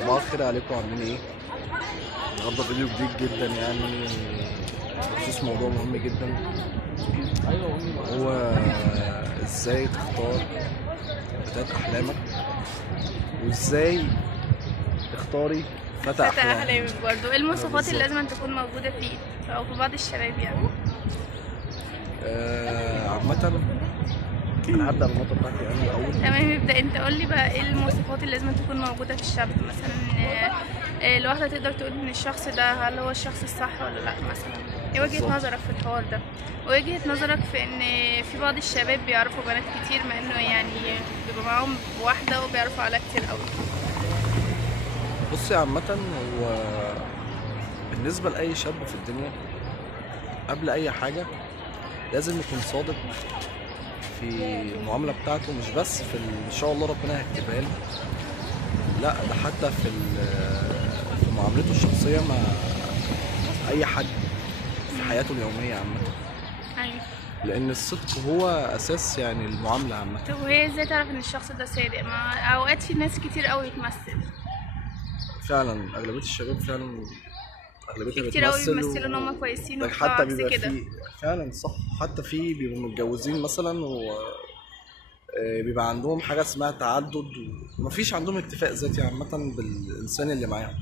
صباح الخير عليكم، عاملين ايه؟ النهارده فيديو جديد جدا يعني بخصوص موضوع مهم جدا، هو ازاي تختار فتاة احلامك، وازاي تختاري فتى احلامك. احلامك برضه ايه المواصفات اللي لازم تكون موجوده فيه او في بعض الشباب يعني؟ عامة انا هبدأ بالنقطة بتاعتي انا الاول. تمام، ابدا انت. قول لي بقى ايه المواصفات اللي لازم تكون موجوده في الشاب مثلا. الواحده تقدر تقول ان الشخص ده هل هو الشخص الصح ولا لا مثلا؟ ايه وجهه نظرك في الحوار ده؟ وجهه نظرك في ان في بعض الشباب بيعرفوا بنات كتير مع انه يعني بيبقى معاهم واحده وبيعرفوا عليها كتير قوي؟ بصي عامة، هو بالنسبة لأي شاب في الدنيا قبل أي حاجة لازم يكون صادق في المعاملة بتاعته، مش بس في إن شاء الله ربنا هيكتبها له، لا ده حتى في معاملته الشخصية مع أي حد في حياته اليومية عامة، ايوه. لأن الصدق هو أساس يعني المعاملة عامة. طب وهي ازاي تعرف ان الشخص ده صادق؟ ما اوقات في ناس كتير قوي بتمثل. فعلا أغلبية الشباب فعلا أغلبيتها في كتير قوي بتمثل، بيمثلوا ان هم كويسين ده وبيطلعوا حتى عكس بيبقى كده. فيه فعلا صح، حتى في بيبقوا متجوزين مثلا بيبقى عندهم حاجة اسمها تعدد، ومفيش عندهم اكتفاء ذاتي عامة بالإنسان اللي معاهم.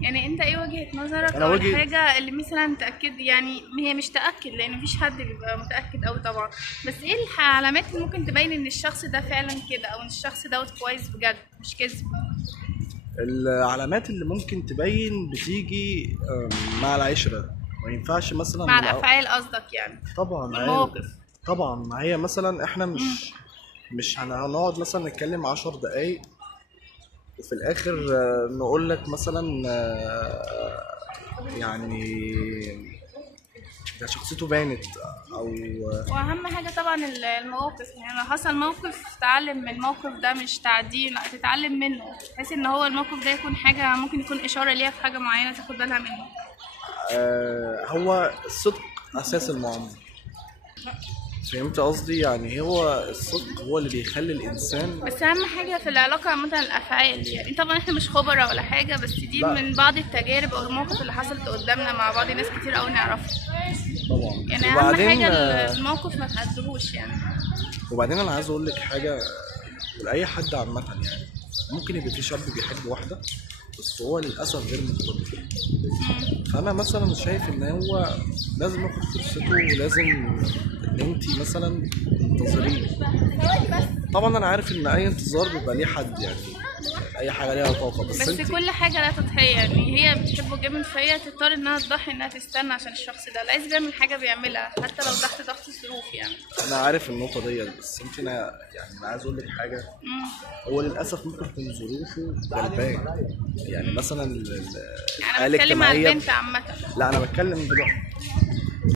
يعني انت ايه وجهة نظرك أنا او وجهة الحاجة اللي مثلا تأكد؟ يعني هي مش تأكد لان مفيش حد بيبقى متأكد اوي طبعا، بس ايه العلامات اللي ممكن تبين ان الشخص ده فعلا كده او ان الشخص دوت كويس بجد مش كذب؟ العلامات اللي ممكن تبين بتيجي مع العشرة، ما ينفعش مثلا مع الافعال قصدك يعني؟ طبعا والمواقف. طبعا ما هي مثلا احنا مش هنقعد مثلا نتكلم 10 دقايق وفي الاخر نقول لك مثلا يعني ده شخصيته بانت او واهم حاجة طبعا المواقف. يعني لو حصل موقف تعلم من الموقف ده، مش تعديل، لا تتعلم منه بحيث ان هو الموقف ده يكون حاجة ممكن يكون اشارة ليها في حاجة معينة تاخد بالها منه. هو الصدق اساس المعامله. فهمت قصدي؟ يعني هو الصدق هو اللي بيخلي الانسان. بس اهم حاجه في العلاقه عامه الافعال. يعني طبعا احنا مش خبراء ولا حاجه، بس دي لا. من بعض التجارب او المواقف اللي حصلت قدامنا مع بعض ناس كتير قوي نعرفها. طبعا. يعني اهم وبعدين حاجه الموقف ما تقدروش يعني. وبعدين انا عايز اقول لك حاجه لاي حد عامه، يعني ممكن يبقى في شاب بيحب واحده بس هو للاسف غير متقبل، فانا مثلا شايف ان هو لازم ياخد فرصته، ولازم ان انت مثلا تنتظريه. طبعا انا عارف ان اي انتظار بيبقى ليه حد، يعني اي حاجه ليها طاقه، بس انت كل حاجه لها تضحيه. يعني هي بتحبه جامد فهي تضطر انها تضحي، انها تستنى عشان الشخص ده عايز بيعمل حاجه بيعملها حتى لو تحت ضغط الظروف يعني. انا عارف النقطه ديت، بس انت يعني انا عايز اقول لك حاجه. هو للاسف ممكن تكون ظروفه غلبان، يعني مثلا انا الحياه بتكلم على الاجتماعيه. البنت عامه. لا انا بتكلم دلوقتي